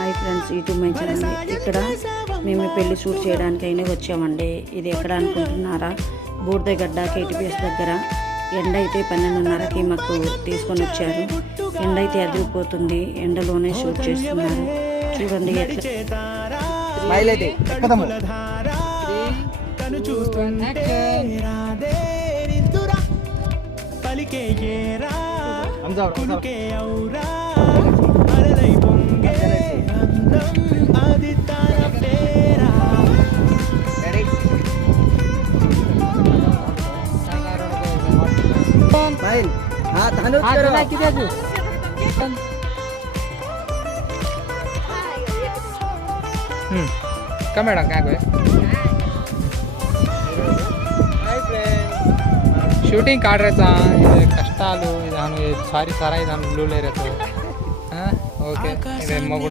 Hi friends, YouTube my channel. ఇక్కడ మేము పెళ్లి షూట్ చేయడానికైనా వచ్చామండి. ఇది ఎక్కడ అనుకుంటున్నారా? బూర్దగడ్డ KTPS దగ్గర. ఎండ అయితే 12:30కి మాకు తీసుకొని వచ్చారు. ఎండ అయితే అదిరిపోతుంది. ఎండలోనే షూట్ చేస్తున్నారు. చూడండి का मैडम क्या कोई शूटिंग काढायचा ఇది కష్టాలు ఇదాను సారీ సారా ఇదాను బ్లూ లేరేతో ఓకే ఇది